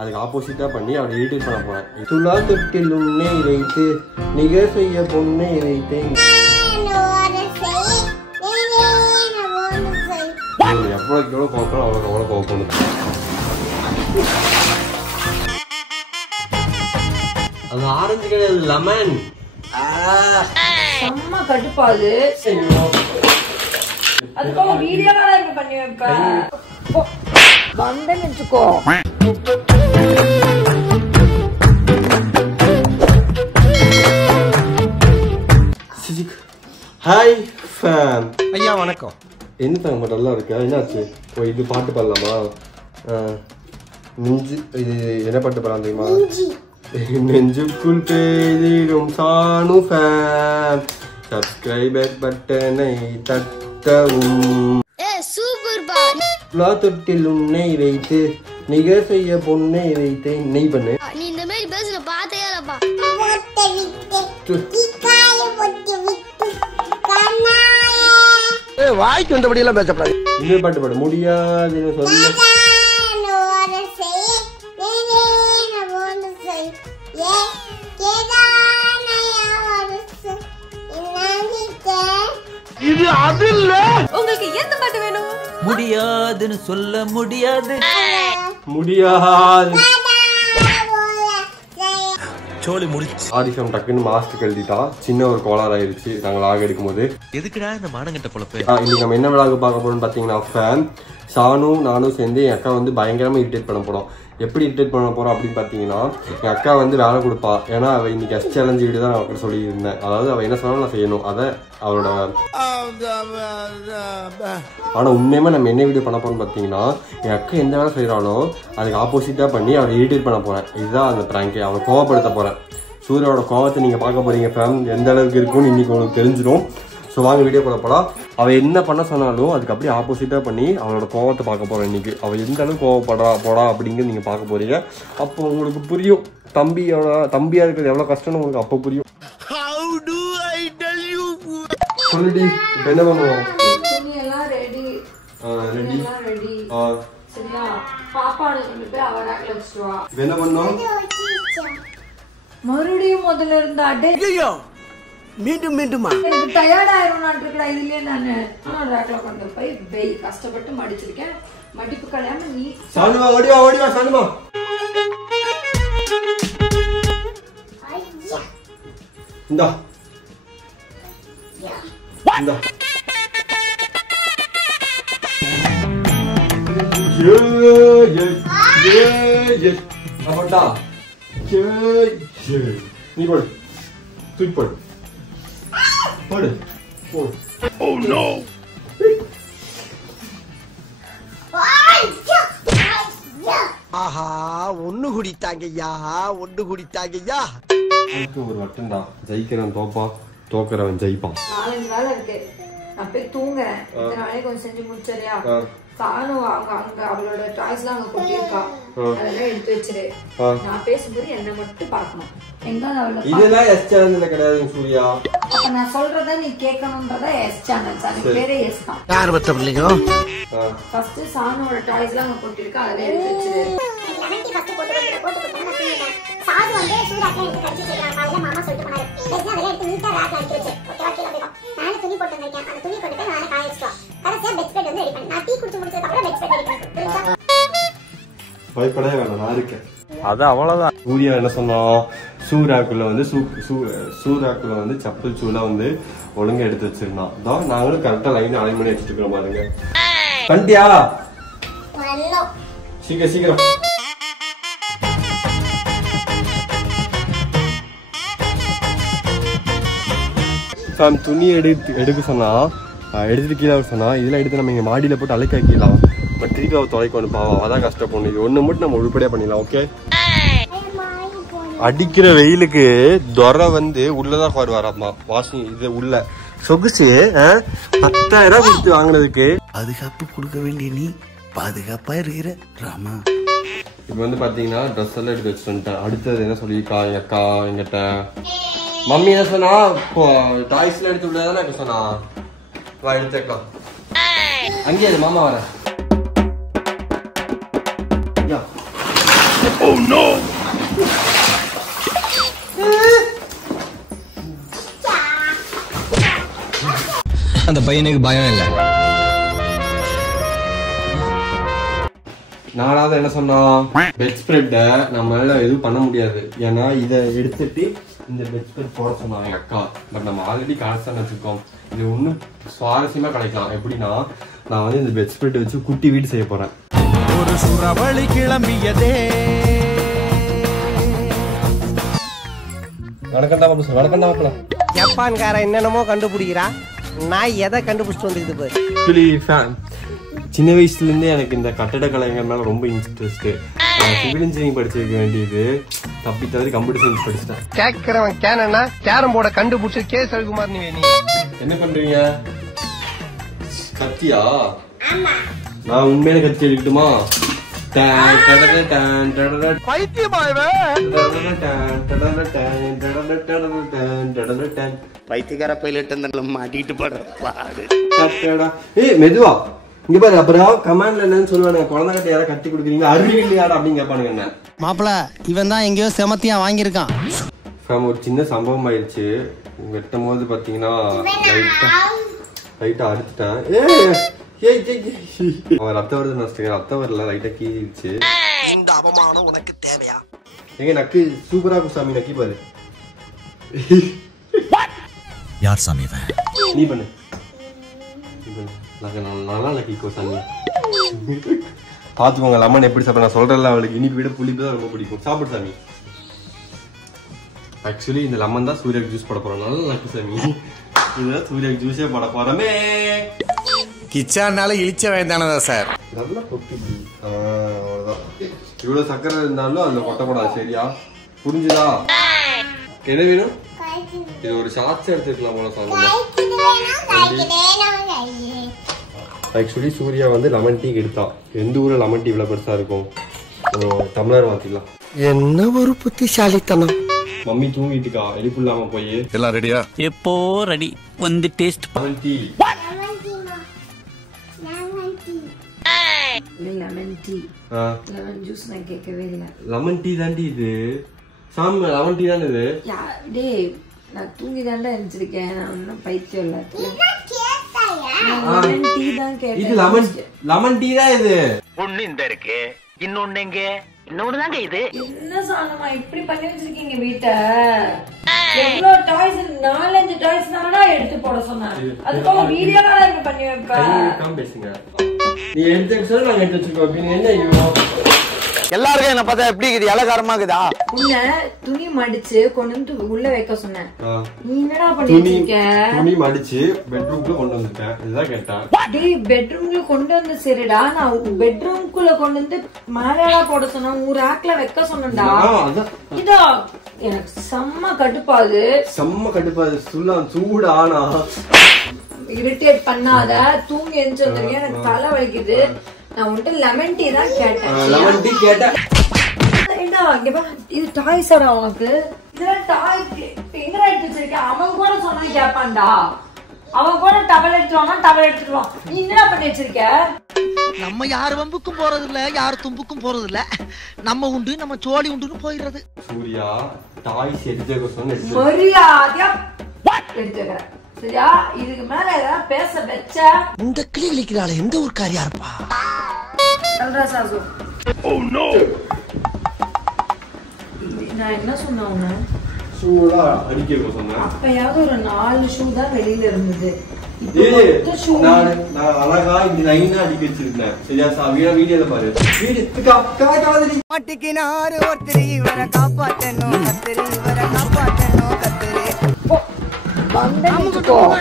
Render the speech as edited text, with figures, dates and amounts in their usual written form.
அதுக்கு ஆப்போசிட்டா பண்ணி அவரை இரிட்டேட் பண்ண போறேன். துலா தொட்டில் உன்னை வைத்து நிகர் செய்ய பொண்ணை வைத்தேன். எவ்வளோக்கு எவ்வளோ கோவப்படும் அவ்வளோக்கு அவ்வளோ கோவப்படும். அது ஆரஞ்சு கிடையாது, லெமன். செம்ம கடுப்பாது. அதுக்காக வீடியோவால இப்ப பண்ணி வைப்பேன். வந்தேன்னு வச்சுக்கோ. Hi fame. ஐயா வணக்கம். என்ன தங்க நல்லா இருக்கா? என்னாச்சு? ஓ இது பாட்டு பாடலாமா? நெஞ்சு இது என்ன பாட்டு பாடலாம் தெரியுமா? நெஞ்சுக்குள் பேரிடும் சானு ஃபேம். சப்ஸ்கிரைபர் பட்டனை தட்டவும். துலா தொட்டில் உன்னை வைத்து நிகர் செய்ய பொண்ணை வைத்தேன். நெய் பண்ணு. நீ இந்த மாதிரி பேசுற பாத்தே இல்லப்பா. வாய்க்கு வந்தபடி எல்லாம் பேசப்படாது. இது பாட்டு பாடு. முடியாதுன்னு சொல்லு. இது அது இல்ல. உங்களுக்கு எந்த பாட்டு வேணும்? முடியாதுன்னு சொல்ல முடியாது. முடியாது. சோலி முடிச்சு. ஆதிக்கம் டக்குன்னு மாஸ்டர் எழுதிட்டா. சின்ன ஒரு கோளாறு ஆயிடுச்சு நாங்கள் ஆக எடுக்கும் போது. எதுக்குடா இந்த மானங்கட்ட பொழப்பு? இன்னைக்கு நம்ம என்ன விளாக பார்க்க போறோம்னு பார்த்தீங்கன்னா ஃபேன் சானும் நானும் சேர்ந்து என் அக்கா வந்து பயங்கரமாக இரிட்டேட் பண்ண போகிறோம். எப்படி இரிட்டேட் பண்ண போகிறோம் அப்படின்னு பார்த்தீங்கன்னா, என் அக்கா வந்து வேலை கொடுப்பா. ஏன்னா அவள் இன்னைக்கு எஸ் சேலஞ்சு வீடு தான் அவருக்கு சொல்லியிருந்தேன். அதாவது அவள் என்ன சொன்னாலும் நான் செய்யணும். அதை அவளோட. ஆனால் உண்மையுமே நம்ம என்ன வீடியோ பண்ண போறோம்னு பார்த்தீங்கன்னா, என் அக்கா எந்த வேலை செய்கிறானோ அதுக்கு ஆப்போசிட்டாக பண்ணி அவளை இரிட்டேட் பண்ண போகிறேன். இதுதான் அந்த ப்ராங்கே. அவளை கோவப்படுத்த போகிறேன். சூர்யாவோட கோவத்தை நீங்கள் பார்க்க போறீங்க ஃபேம். எந்த அளவுக்கு இருக்குன்னு இன்னைக்கு உங்களுக்கு தெரிஞ்சிடும். ஸோ வாங்க வீடியோ பண்ண போகலாம். அவள் என்ன பண்ண சொன்னாலும் அதுக்கு அப்படியே ஆப்போசிட்டாக பண்ணி அவளோட கோவத்தை பார்க்க போகிறேன் இன்னைக்கு. அவள் எந்த அளவுக்கு கோவப்படா அப்படிங்கிறது நீங்கள் பார்க்க போறீங்க. அப்போ உங்களுக்கு புரியும் தம்பியாக இருக்கிறது எவ்வளோ கஷ்டம்னு உங்களுக்கு அப்போ புரியும். சொல்லுடி இப்போ என்ன பண்ணுவோம்? துணியெல்லாம் ரெடி. ரெடி. சரியா? பாப்பாவை கொண்டு போய் அவ ரேக்ல வச்சுட்டு வா. இப்போ என்ன பண்ணோம்? மறுபடியும் முதல்ல இருந்தா ஐயோ மீண்டும் மீண்டுமா? எனக்கு டயர்ட் ஆயிரும். நான் இருக்கல இதுலயே நானு ரேக்ல கொண்டு போய் வெய் கஷ்டப்பட்டு மடிச்சிருக்கேன். மடிப்பு கலையாம நீ சானுமா ஓடிவா சானுமா. இந்தா இந்தா. அப்படா நீ போடு. தூக்கி போடு. போடு. Oh no. ஆஹா ஒண்ணு குடித்தாங்கய்யா. ஒரு வட்டம்டா. ஜெயிக்கிறவன் தோப்பான், தோக்குறவன் ஜெயிப்பான். 4 வேலை இருக்கு. நான் போய் தூங்குறேன். இத்தனை வேலையை கொஞ்சம் செஞ்சு முடிச்சறியா? சானு அங்க அவளோட டாய்ஸ்லாம் அங்க கொட்டியிருக்கா. அதெல்லாம் எடுத்து வச்சிரு. நான் பேசும்போது என்ன மட்டும் பார்க்கணும். எங்காவது அவளோட இதெல்லாம் எஸ் சேனல்ல கிடையாது சூர்யா. அப்ப நான் சொல்றத நீ கேட்கணும்ன்றத எஸ் சேனல்ஸ். அதுக்கு பேரே எஸ் தான். யார் பத்த பிள்ளைங்க? ஃபர்ஸ்ட் சானுவோட டாய்ஸ்லாம் அங்க கொட்டியிருக்கா. அதெல்லாம் எடுத்து வச்சிரு. சாது வந்து சூடாக்கல எடுத்து கடிச்சு வச்சிருக்காங்க. காலையில மாமா சொல்லிட்டு போனாரு. பேசினா அதெல்லாம் எடுத்து நீட்டா ரேக்ல அடிச்சு வச்சு. ஓகேவா? கீழ போய்டும். நானே துணி போட்டு வந்திருக்கேன். அந்த துணி கொண்டு போய் நானே காய வச்சிட்டோம். கடைசியா பெட் ஸ்ப்ரெட் வந்து ரெடி பண்ணி நான் டீ குடிச்சு முடிச்சதுக்கு அப்புறம் பெட் ஸ்ப்ரெட் ரெடி பண்ணேன். பயப்படவே வேணாம், நான் இருக்கேன். அது அவ்வளவுதான். சூர்யா என்ன சொன்னோம்? சூறாக்குள்ள வந்து சூறாக்குள்ள வந்து செப்பல் சூலா வந்து ஒழுங்கா எடுத்து வச்சிருந்தான். அதான் நாங்களும் கரெக்டா லைன் அலைன் பண்ணி வச்சுட்டு இருக்கிறோம் பாருங்க. கண்டியா சீக்கிரம். துணி எடுக்க சொன்னா எடுத்துட்டு கீழே சொன்னா இதெல்லாம் எடுத்து நம்ம இங்க மாடியில போட்டு அழைக்க வைக்கலாம். பட் திருப்பி அவ தொலைக்கணும் பாவம். அதான் கஷ்டப்படணும். இது ஒண்ணு மட்டும் நம்ம உருப்படியா பண்ணிடலாம். ஓகே. அடிக்கிற வெயிலுக்கு துரை வந்து உள்ளதான் வருவாராம்மா. வாஷிங் இது உள்ள சொகுசு 10,000 கொடுத்து வாங்கினதுக்கு பாதுகாப்பு கொடுக்க வேண்டிய நீ பாதுகாப்பா இருக்கிற ராமா. இப்ப வந்து பாத்தீங்கன்னா ட்ரெஸ் எல்லாம் எடுத்து வச்சுட்டு வந்துட்டேன். அடுத்தது என்ன சொல்லியிருக்கா எங்க அக்கா எங்கிட்ட? மம்மி என்ன சொன்னா? டாய்ஸ்ல எடுத்து உள்ளதானே சொன்னா. வா எடுத்துக்கலாம். அங்கே மாமா வர அந்த பையனுக்கு பயம் இல்லை. நானாவது என்ன சொன்னா, பெட் ஸ்ப்ரெட்டை நம்மளால எதுவும் பண்ண முடியாது. ஏன்னா இதை எடுத்துட்டு இந்த பெட் ஸ்ப்ரெட் போட சொன்னாங்க எங்க அக்கா. பட் நம்ம ஆல்ரெடி காசு வச்சுருக்கோம். இது ஒன்றும் சுவாரஸ்யமா கிடைக்கலாம். எப்படின்னா, நான் வந்து இந்த பெட் ஸ்ப்ரெட் வச்சு குட்டி வீடு செய்ய போறேன். ஒரு சுறவழி கிளம்பியதே. வணக்கம்டா மாப்பிள்ள. வணக்கம்டா மாப்பிள்ள. ஜப்பான்காரன் என்னென்னமோ கண்டுபிடிக்கிறா, நான் எதை கண்டுபிடிச்சிட்டு வந்துருக்குது பாரு. ஆக்சுவலி சின்ன வயசுலேருந்தே எனக்கு இந்த கட்டடக்கலைகள் மேலே ரொம்ப இன்ட்ரெஸ்ட்டு. சிவில் இன்ஜினியரிங் படிச்சிருக்க வேண்டியது தப்பி தவறி கம்ப்யூட்டர் சயின்ஸ் படிச்சிட்டேன். கேட்கிறவன் கேனா கேரம் போர்டை கண்டுபிடிச்சு கே சவிகுமார் நீ என்ன பண்றீங்க? கத்தியா? நான் உண்மையான கத்தி எடுக்கட்டுமா? பைத்தியக்கார பைலட் மாட்டிட்டு பாடு. ஏய் மெதுவா இங்க பாரு. அப்புறம் கமாண்ட்ல என்னன்னு சொல்லுவானுங்க, குழந்தை கட்ட யாரா கட்டி கொடுக்குறீங்க, அறிவு இல்லையாடா அப்படின்னு கேட்பானுங்க. என்ன மாப்பிள இவன் தான் எங்கேயோ செமத்தியா வாங்கியிருக்கான். ஒரு சின்ன சம்பவம் ஆயிடுச்சு. வெட்டும் போது பாத்தீங்கன்னா லைட்டா அடிச்சுட்டேன். அவன் ரத்த வருது நினைச்சிட்டேன். ரத்த வரல, லைட்டா கீறிடுச்சு. இந்த அவமானம் உனக்கு தேவையா? எங்க நக்கு சூப்பரா சாமி நக்கி பாரு. யார் சாமி இவன்? நீ பண்ணு. நல்லா நக்கிக்கோ சாமி. பாத்துக்கோங்க லெமன் எப்படி சாப்பிட. நான் சொல்றேன்ல, அவளுக்கு இனிப்பு விட புளிப்பு தான் ரொம்ப பிடிக்கும். சாப்பிடு சாமி. ஆக்சுவலி இந்த லெமன் தான் சூர்யாக்கு ஜூஸ் போட போறோம். நல்லா நக்கு சாமி. இதுதான் சூர்யாக்கு ஜூஸே போட போறோமே. கிச்சானால இழிச்ச வேண்டானதா சார்? நல்லா கொட்டி. அவ்வளவுதான். இவ்வளவு சக்கரை இருந்தாலும் அதுல கொட்டக்கூடாது. சரியா? புரிஞ்சுதா? என்ன வேணும்? இது ஒரு ஷார்ட்ஸ் எடுத்துக்கலாம் போல சாமி. ஆக்சுவலி சூர்யா வந்து லெமன் டீ எடுத்தான். எந்த ஊர்ல லெமன் டீ இவ்வளவு பெருசா இருக்கும்? தமிழர் மாத்திக்கலாம். என்ன ஒரு புத்திசாலித்தனம். மம்மி தூங்கிட்டுக்கா, எழுப்பில்லாம போய். எல்லாம் ரெடியா? எப்போ ரெடி வந்து taste. Lemon tea. Lemon tea, lemon juice நான் கேட்கவே இல்லை. லெமன் டீ தாண்டி இது. சாமி லெமன் டீ தானே இது? டேய் நான் தூங்கி தாண்டா எழுந்திருக்கேன். நான் ஒன்னும் பைத்தியம் இல்ல. லெமன் டீ தான் கேட்டேன். இது லெமன் டீ தான் இது. ஒண்ணு இந்த இருக்கு, இன்னொன்னு எங்க? இன்னொன்னு தாங்க இது. என்ன சாணமா இப்படி பண்ணி வச்சிருக்கீங்க வீட்டை? எவ்வளவு டாய்ஸ், 4-5 டாய்ஸ் தானடா எடுத்து போட சொன்னேன். அதுக்காக வீடியோ வேற இருக்கு பண்ணி வைப்பேன். பேசுங்க. நீ எடுத்து வச்சா நாங்க எடுத்து வச்சிருக்கோம். என்ன இவ்வளோ எல்லாருக்கும் என்ன பார்த்தா எப்படி இருக்குது? இலகாரமா இருக்குதா? உன்னை துணி மடிச்சு கொண்டு வந்து உள்ள வைக்க சொன்னேன். நீ என்னடா பண்ணிருக்க? துணி மடிச்சு பெட்ரூம்க்குள்ள கொண்டு வந்துட்டேன். இதுதான் கேட்டேன். டேய் பெட்ரூம்ல கொண்டு வந்து சரிடா. நான் பெட்ரூம்குள்ள கொண்டு வந்து மேலடா போட சொன்னேன். ஒரு ரேக்ல வைக்க சொன்னேன்டா. இதோ எனக்கு செம்ம கடுப்பாது. சூடானா இரிட்டேட் பண்ணாத. தூங்கி எந்திரிச்சு எனக்கு தலை வலிக்குது. நான் உன்கிட்ட லெமன் டீ தான் கேட்டேன். லெமன் டீ கேட்டேன். இது டாய்ஸாடா உனக்கு? இதெல்லாம் டாய் எங்கடா எடுத்து வச்சிருக்க? அவன் கூட சொன்னா கேப்பான்டா. அவன் கூட டவல் எடுத்துருவானா டவல் எடுத்துருவான். நீ என்ன பண்ணி வச்சிருக்க? நம்ம யார் வம்புக்கும் போறது இல்ல, யார் தும்புக்கும் போறது இல்ல. நம்ம உண்டு நம்ம சோழி உண்டுன்னு போயிடுறது. சூர்யா டாய்ஸ் எடுத்து சொன்ன மரியாதையா எடுத்துக்கிற சரியா? இதுக்கு மேல ஏதாவது பேச வச்ச இந்த கிளி கிளிக்கிறாள். எந்த ஒரு காரியா இருப்பா? சொல்றா சாசு. நான் என்ன சொன்ன உன்ன? ஷூலா அடிக்க சொன்னேன். அப்பயாவது ஒரு 4 ஷூ தான் வெளியில இருந்தது. நான் அழகா இந்த லைனா அடிக்க வச்சிருக்கேன். சரியா சாவியா? வீடியோல பாரு. மாட்டிக்கினாரு ஒருத்தர் இவரை காப்பாத்தணும், கத்திரி இவரை காப்பாத்தணும், கத்திரி. அமுகு டுமுகு